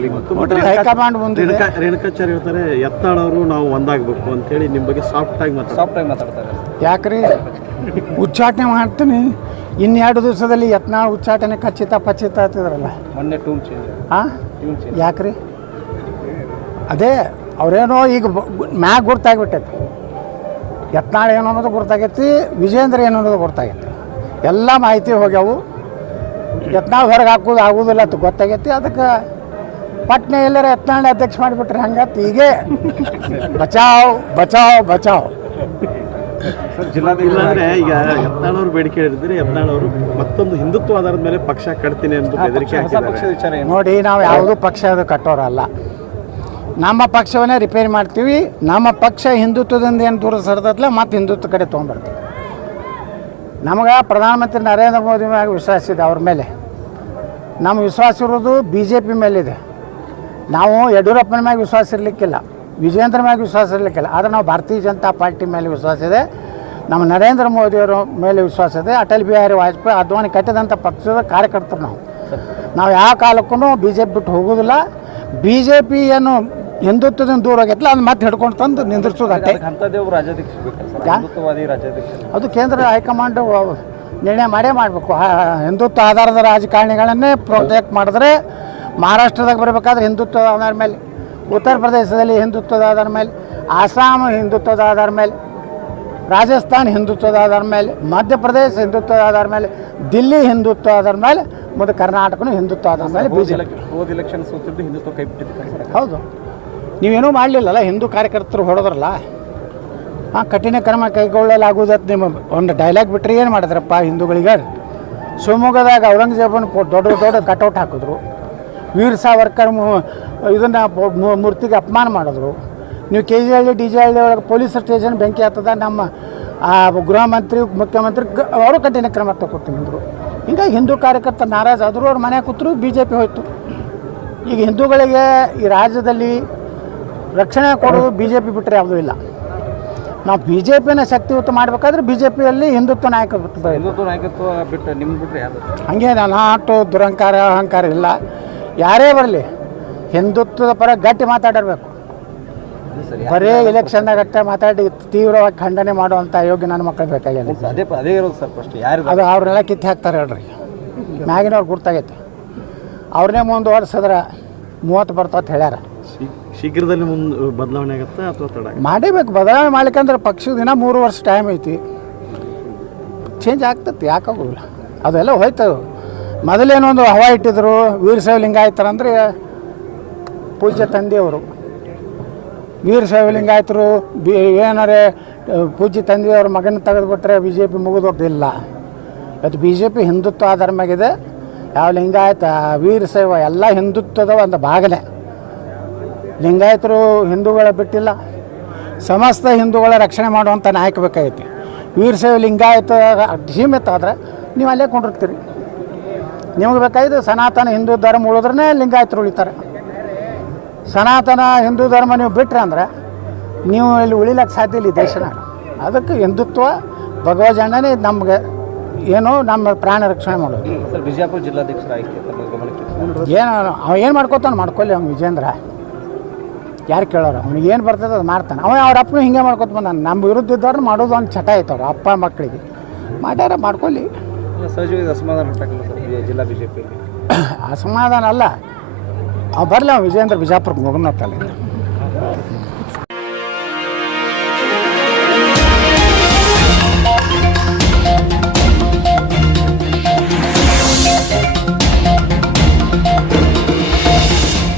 ಅಲ್ಲಿಗೆ ಹೈಕಮಾಂಡ್ ಮುಂದೆ ರೇಣುಕಾಚಾರ್ಯ ಹೇಳ್ತಾರೆ ಯತ್ನಾಳವರು ನಾವು ಒಂದಾಗಬೇಕು ಅಂತೇಳಿ ನಿಮ್ಮ ಬಗ್ಗೆ ಸಾಫ್ಟ್ ಆಗಿ ಮಾತಾಡ್ತಾರೆ. ಯಾಕ್ರಿ ಉಚ್ಚಾಟನೆ ಮಾಡ್ತೀನಿ. ಇನ್ನೆರಡು ದಿವಸದಲ್ಲಿ ಯತ್ನಾಳ್ ಉಚ್ಚಾಟನೆ ಖಚಿತ ಆಗ್ತಿದ್ರಲ್ಲ ಮೊನ್ನೆ ಟೂನ್ ಚೇಂಜ್ ಯಾಕ್ರಿ ಅದೇ ಅವ್ರೇನೋ ಈಗ ಮ್ಯಾಗ್ ಗುರ್ತಾಗ್ಬಿಟ್ಟೈತಿ. ಯತ್ನಾಳ್ ಏನು ಅನ್ನೋದು ಗುರ್ತಾಗೈತಿ, ವಿಜೇಂದ್ರ ಏನು ಅನ್ನೋದು ಗೊತ್ತಾಗೈತಿ. ಎಲ್ಲ ಮಾಹಿತಿ ಹೋಗ್ಯಾವು. ಯತ್ನಾಳ್ ಹೊರಗೆ ಹಾಕೋದು ಆಗೋದಿಲ್ಲ ಅಂತ ಗೊತ್ತಾಗೈತಿ. ಅದಕ್ಕೆ ಪಟ್ನೆ ಎಲ್ಲರ ಯತ್ನಾಳ್ ಅಧ್ಯಕ್ಷ ಮಾಡಿಬಿಟ್ರೆ ಹಂಗತ್ ಹೀಗೆ ಬಚಾವ್ ಬಚಾವ್ ಬಚಾವ್. ಇಲ್ಲಾಂದ್ರೆ ಈಗ ಯತ್ನಾಳವ್ರು ಬೇಡಿಕೆ ಹೇಳಿದ್ರೆ ಯತ್ನಾಳವರು ಮತ್ತೊಂದು ಹಿಂದುತ್ವ ಆಧಾರದ ಮೇಲೆ ಪಕ್ಷ ಕಟ್ತೀನಿ ಅಂತ ಬೆದರಿಕೆ ಹಾಕಿದ್ದಾರೆ. ನೋಡಿ, ನಾವು ಯಾವುದೂ ಪಕ್ಷ ಅದು ಕಟ್ಟೋರಲ್ಲ. ನಮ್ಮ ಪಕ್ಷವನ್ನೇ ರಿಪೇರಿ ಮಾಡ್ತೀವಿ. ನಮ್ಮ ಪಕ್ಷ ಹಿಂದುತ್ವದಿಂದ ಏನು ದೂರ ಸರಿದತ್ಲ ಮತ್ತು ಹಿಂದುತ್ವ ಕಡೆ ತೊಗೊಂಬರ್ತೀವಿ. ನಮಗೆ ಪ್ರಧಾನಮಂತ್ರಿ ನರೇಂದ್ರ ಮೋದಿ ಮ್ಯಾಗ ವಿಶ್ವಾಸ ಇದೆ. ಅವ್ರ ಮೇಲೆ ನಮ್ಮ ವಿಶ್ವಾಸ ಇರೋದು BJP ಮೇಲಿದೆ. ನಾವು ಯಡಿಯೂರಪ್ಪನ ಮ್ಯಾಗ ವಿಶ್ವಾಸ ಇರಲಿಕ್ಕಿಲ್ಲ, ವಿಜೇಂದ್ರ ಮ್ಯಾಗ ವಿಶ್ವಾಸ ಇರಲಿಕ್ಕಿಲ್ಲ. ಆದರೆ ನಾವು ಭಾರತೀಯ ಜನತಾ ಪಾರ್ಟಿ ಮೇಲೆ ವಿಶ್ವಾಸ ಇದೆ, ನಮ್ಮ ನರೇಂದ್ರ ಮೋದಿಯವರ ಮೇಲೆ ವಿಶ್ವಾಸ ಇದೆ. ಅಟಲ್ ಬಿಹಾರಿ ವಾಜಪೇಯಿ ಅದ್ವಾನಿ ಕಟ್ಟಿದಂಥ ಪಕ್ಷದ ಕಾರ್ಯಕರ್ತರು ನಾವು ಯಾವ ಕಾಲಕ್ಕೂ BJP ಬಿಟ್ಟು ಹೋಗೋದಿಲ್ಲ. BJP ಏನು ಹಿಂದುತ್ವದಿಂದ ದೂರ ಆಗೈತಲ್ಲ ಅದು ಮತ್ತೆ ಹಿಡ್ಕೊಂಡು ತಂದು ನಿಂದಿರ್ಸೋದು ಅಷ್ಟೇ. ಅದು ಕೇಂದ್ರ ಹೈಕಮಾಂಡ್ ನಿರ್ಣಯ ಮಾಡೇ ಮಾಡಬೇಕು. ಹಿಂದುತ್ವ ಆಧಾರದ ರಾಜಕಾರಣಿಗಳನ್ನೇ ಪ್ರೊಟೆಕ್ಟ್ ಮಾಡಿದ್ರೆ ಮಹಾರಾಷ್ಟ್ರದಾಗ ಬರಬೇಕಾದ್ರೆ ಹಿಂದುತ್ವದ ಆಧಾರ ಮೇಲೆ, ಉತ್ತರ ಪ್ರದೇಶದಲ್ಲಿ ಹಿಂದುತ್ವದ ಆಧಾರ ಮೇಲೆ, ಆಸಾಮ್ ಹಿಂದುತ್ವದ ಆಧಾರ ಮೇಲೆ, ರಾಜಸ್ಥಾನ್ ಹಿಂದುತ್ವದ ಆಧಾರ ಮೇಲೆ, ಮಧ್ಯಪ್ರದೇಶ ಹಿಂದುತ್ವದ ಆಧಾರ ಮೇಲೆ, ದಿಲ್ಲಿ ಹಿಂದುತ್ವ ಆಧಾರ ಮೇಲೆ, ಮತ್ತು ಕರ್ನಾಟಕನೂ ಹಿಂದುತ್ವ ಆಧಾರ ಮೇಲೆ ಹೌದು. ನೀವೇನೂ ಮಾಡಲಿಲ್ಲಲ್ಲ, ಹಿಂದೂ ಕಾರ್ಯಕರ್ತರು ಹೊಡೆದ್ರಲ್ಲ, ಕಠಿಣ ಕ್ರಮ ಕೈಗೊಳ್ಳಲಾಗುವುದತ್ತು ನಿಮ್ಮ ಒಂದು ಡೈಲಾಗ್ ಬಿಟ್ಟರೆ ಏನು ಮಾಡಿದ್ರಪ್ಪ ಹಿಂದೂಗಳಿಗೆ? ಶಿವಮೊಗ್ಗದಾಗ ಔರಂಗಜೇಬನ ದೊಡ್ಡ ಕಟೌಟ್ ಹಾಕಿದ್ರು, ವೀರ್ ಸಾವರ್ಕರ್ ಇದನ್ನು ಮೂರ್ತಿಗೆ ಅಪಮಾನ ಮಾಡಿದ್ರು. ನೀವು KGHಳ್ಳಿ DJಹಳ್ಳಿ ಒಳಗೆ ಪೊಲೀಸ್ ಸ್ಟೇಷನ್ ಬೆಂಕಿ ಹತ್ತದ, ನಮ್ಮ ಗೃಹ ಮಂತ್ರಿ ಮುಖ್ಯಮಂತ್ರಿ ಅವರು ಕಠಿಣ ಕ್ರಮ ತಗೊಳ್ತಿದ್ರು. ಹಿಂಗಾಗಿ ಹಿಂದೂ ಕಾರ್ಯಕರ್ತ ನಾರಾಜ್ ಆದರೂ ಅವ್ರ ಮನೆ ಕೂತರು, BJP ಹೋಯ್ತು. ಈಗ ಹಿಂದೂಗಳಿಗೆ ಈ ರಾಜ್ಯದಲ್ಲಿ ರಕ್ಷಣೆ ಕೊಡೋದು BJP ಬಿಟ್ಟರೆ ಯಾವುದೂ ಇಲ್ಲ. ನಾವು BJPನ ಶಕ್ತಿಯುತ ಮಾಡಬೇಕಾದ್ರೆ BJPಯಲ್ಲಿ ಹಿಂದುತ್ವ ನಾಯಕತ್ವ ಬಿಟ್ಟು ನಿಮ್ಮ ಬಿಟ್ಟರೆ ಯಾವುದು ಹಾಗೆ ನಾಟು ದುರಂಕಾರ ಅಹಂಕಾರ ಇಲ್ಲ. ಯಾರೇ ಬರಲಿ ಹಿಂದುತ್ವದ ಪರ ಗಟ್ಟಿ ಮಾತಾಡಿರ್ಬೇಕು. ಬರೀ ಎಲೆಕ್ಷನ್ದಾಗ ಅಷ್ಟೇ ಮಾತಾಡಿ ತೀವ್ರವಾಗಿ ಖಂಡನೆ ಮಾಡುವಂಥ ಯೋಗ್ಯ ನನ್ನ ಮಕ್ಕಳು ಬೇಕಾಗಿಲ್ಲ. ಅದು ಅವ್ರನ್ನೆಲ್ಲ ಕಿತ್ತು ಹಾಕ್ತಾರೆ ಹೇಳ್ರಿ. ಮ್ಯಾಗಿನವ್ರು ಗುರ್ತಾಗೈತೆ. ಅವ್ರನ್ನೇ ಮುಂದುವರ್ಸಿದ್ರೆ 30 ಬರ್ತಾವ ಹೇಳ್ಯಾರ. ಶೀಘ್ರದಲ್ಲಿ ಬದಲಾವಣೆ ಆಗುತ್ತಾ ಅಥವಾ ತಡ ಮಾಡೇಬೇಕು? ಬದಲಾವಣೆ ಮಾಡ್ಲಿಕ್ಕಂದ್ರೆ ಪಕ್ಷದ ದಿನ 3 ವರ್ಷ ಟೈಮ್ ಐತಿ, ಚೇಂಜ್ ಆಗ್ತದೆ. ಯಾಕಾಗೋದಿಲ್ಲ? ಅದೆಲ್ಲ ಹೋಯ್ತದು. ಮೊದಲೇನೊಂದು ಹವಾ ಇಟ್ಟಿದ್ರು, ವೀರಶೈವ ಲಿಂಗಾಯತರಂದ್ರೆ ಪೂಜ್ಯ ತಂದೆಯವರು. ವೀರಶೈವ ಲಿಂಗಾಯತರು ಏನಾರೇ ಪೂಜ್ಯ ತಂದೆಯವ್ರ ಮಗನ ತೆಗೆದುಬಿಟ್ರೆ BJP ಮುಗಿದೋಗ್ತಿಲ್ಲ. ಅದು BJP ಹಿಂದುತ್ವ ಆಧಾರ ಮ್ಯಾಗಿದೆ. ಯಾವ ಲಿಂಗಾಯತ ವೀರಶೈವ ಎಲ್ಲ ಹಿಂದುತ್ವದ ಒಂದು ಭಾಗನೇ. ಲಿಂಗಾಯತರು ಹಿಂದೂಗಳ ಬಿಟ್ಟಿಲ್ಲ, ಸಮಸ್ತ ಹಿಂದೂಗಳ ರಕ್ಷಣೆ ಮಾಡುವಂಥ ನಾಯಕ ಬೇಕಾಗೈತಿ. ವೀರಶೈವ ಲಿಂಗಾಯತ ಸೀಮಿತ ಆದರೆ ನೀವು ಅಲ್ಲೇ ಕೊಂಡಿರ್ತೀರಿ. ನಿಮಗೆ ಬೇಕಾಗಿದ್ದು ಸನಾತನ ಹಿಂದೂ ಧರ್ಮ ಉಳಿದ್ರೇ ಲಿಂಗಾಯತರು ಉಳಿತಾರೆ. ಸನಾತನ ಹಿಂದೂ ಧರ್ಮ ನೀವು ಬಿಟ್ರೆ ಅಂದ್ರೆ ನೀವು ಇಲ್ಲಿ ಉಳಿಲಕ್ಕೆ ಸಾಧ್ಯ ಇಲ್ಲ ಈ ದೇಶನ. ಅದಕ್ಕೆ ಹಿಂದುತ್ವ ಭಗವಜನನೇ ನಮಗೆ ಏನೋ ನಮ್ಮ ಪ್ರಾಣ ರಕ್ಷಣೆ ಮಾಡೋದು. ಬಿಜಾಪುರ ಜಿಲ್ಲಾಧ್ಯಕ್ಷರ ಆಯ್ಕೆ ಏನು ಅವ ಏನು ಮಾಡ್ಕೋತಾನೆ ಮಾಡ್ಕೊಳ್ಳಿ. ಅವ್ನು ವಿಜೇಂದ್ರ ಯಾರು ಕೇಳೋರು? ಅವ್ನಿಗೆ ಏನು ಬರ್ತದೆ ಅದು ಮಾಡ್ತಾನೆ. ಅವ್ರ ಅಪ್ಪನೂ ಹಿಂಗೆ ಮಾಡ್ಕೊತ ಬಂದ. ನಮ್ಮ ವಿರುದ್ಧ ಇದ್ದವ್ರು ಮಾಡೋದು ಒಂದು ಚಟ ಆಯ್ತವ್ರು ಅಪ್ಪ ಮಕ್ಕಳಿಗೆ ಮಾಡ್ಯಾರ ಮಾಡ್ಕೊಳ್ಳಿ. ಜಿಲ್ಲಾ BJP ಅಸಮಾಧಾನ ಅಲ್ಲ. ಅವ್ ಬರಲಿ, ಅವ್ ವಿಜೇಂದ್ರ ಬಿಜಾಪುರಕ್ಕೆ ಹೋಗೋಣ.